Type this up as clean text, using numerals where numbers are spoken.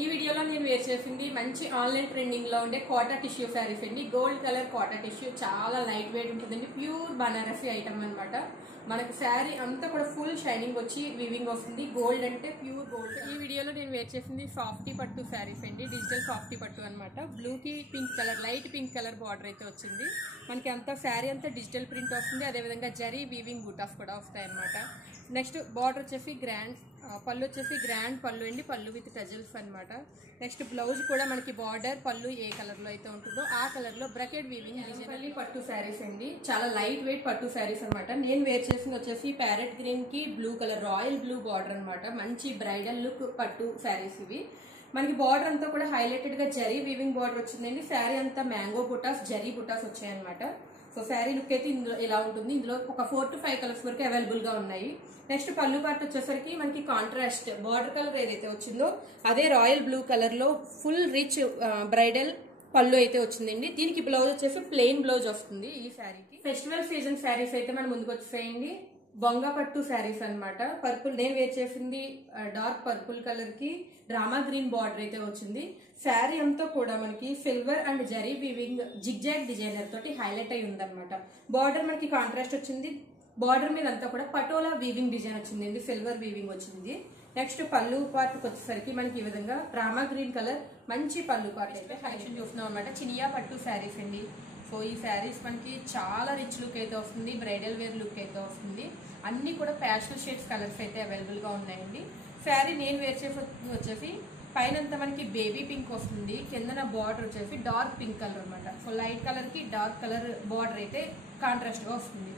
ఈ వీడియోలో నేను వేర్ చేసింది మంచి ఆన్లైన్ ట్రెండింగ్ లో ఉండే కోటా టిష్యూ శారీస్ అండి. గోల్డ్ కలర్ కోటా టిష్యూ చాలా లైట్ వెయిట్ ఉంటుందండి. ప్యూర్ బనారసి ఐటమ్ అనమాట. మనకు శారీ అంతా కూడా ఫుల్ షైనింగ్ వచ్చి వివింగ్ వస్తుంది. గోల్డ్ అంటే ప్యూర్ గోల్డ్. ఈ వీడియోలో నేను వేర్ చేసింది సాఫ్టీ పట్టు శారీస్ అండి. డిజిటల్ సాఫ్టీ పట్టు అనమాట. బ్లూ కి pink colour, light pink colour border అయితే వచ్చింది. మనకి అంతా శారీ అంతా డిజిటల్ ప్రింట్ వస్తుంది. అదేవిధంగా జరీ వీవింగ్ బూటాస్ కూడా వస్తాయి అనమాట. నెక్స్ట్ బార్డర్ వచ్చేసి గ్రాండ్, పళ్ళు వచ్చేసి గ్రాండ్ పళ్ళు అండి. పళ్ళు విత్ టజల్స్ అనమాట. నెక్స్ట్ బ్లౌజ్ కూడా మనకి బార్డర్ పళ్ళు ఏ కలర్ లో అయితే ఉంటుందో ఆ కలర్ లో బ్రకెట్ వీవింగ్ డిజైనల్ పట్టు శారీస్ అండి. చాలా లైట్ వెయిట్ పట్టు శారీస్ అనమాట. నేను వేర్ చేసింది వచ్చేసి ప్యారెట్ గ్రీన్ కి blue colour, royal blue border అనమాట. మంచి బ్రైడల్ లుక్ పట్టు శారీస్ ఇవి. మనకి బార్డర్ అంతా కూడా హైలైటెడ్ గా జరీ వీవింగ్ బార్డర్ వచ్చిందండి. శారీ అంతా మ్యాంగో బుటాస్, జరీ బుటాస్ వచ్చాయన్నమాట. సో శారీ లుక్ అయితే ఇందులో ఇలా ఉంటుంది. ఇందులో ఒక 4 to 5 కలర్స్ వరకు అవైలబుల్ గా ఉన్నాయి. నెక్స్ట్ పళ్ళు పార్ట్ వచ్చేసరికి మనకి కాంట్రాస్ట్ బార్డర్ కలర్ ఏదైతే వచ్చిందో అదే రాయల్ బ్లూ కలర్ లో ఫుల్ రిచ్ బ్రైడల్ పళ్ళు అయితే వచ్చిందండి. దీనికి బ్లౌజ్ వచ్చేసి ప్లెయిన్ బ్లౌజ్ వస్తుంది. ఈ శారీకి ఫెస్టివల్ సీజన్ శారీస్ అయితే మన ముందుకు వచ్చేసేయండి. బొంగ పట్టు శారీస్ అనమాట. పర్పుల్, నేను వేర్ చేసింది డార్క్ పర్పుల్ కలర్ కి డ్రామా గ్రీన్ బార్డర్ అయితే వచ్చింది. శారీ అంతా కూడా మనకి silver and zari weaving zigzag designer తోటి హైలైట్ అయి ఉందన్నమాట. బార్డర్ మనకి కాంట్రాస్ట్ వచ్చింది. బార్డర్ మీద అంతా కూడా పటోలా వీవింగ్ డిజైన్ వచ్చింది, సిల్వర్ వీవింగ్ వచ్చింది. నెక్స్ట్ పళ్ళు పార్ట్ వచ్చేసరికి మనకి ఈ విధంగా డ్రామా గ్రీన్ కలర్ మంచి పళ్ళు పార్ట్ అయితే కలెక్షన్ చూస్తున్నాం అనమాట. చినియా పట్టు శారీస్ అండి. సో ఈ శారీస్ మనకి చాలా రిచ్ లుక్ అయితే వస్తుంది, బ్రైడల్ వేర్ లుక్ అయితే వస్తుంది. అన్ని కూడా ప్యాస్టల్ షేడ్స్ కలర్స్ అయితే అవైలబుల్ గా ఉన్నాయండి. శారీ నేను వేర్ చేసి వచ్చేసి పైనంతా మనకి బేబీ పింక్ వస్తుంది, కిందన బార్డర్ వచ్చేసి డార్క్ పింక్ కలర్ అనమాట. సో లైట్ కలర్ కి డార్క్ కలర్ బార్డర్ అయితే కాంట్రాస్ట్ గా వస్తుంది.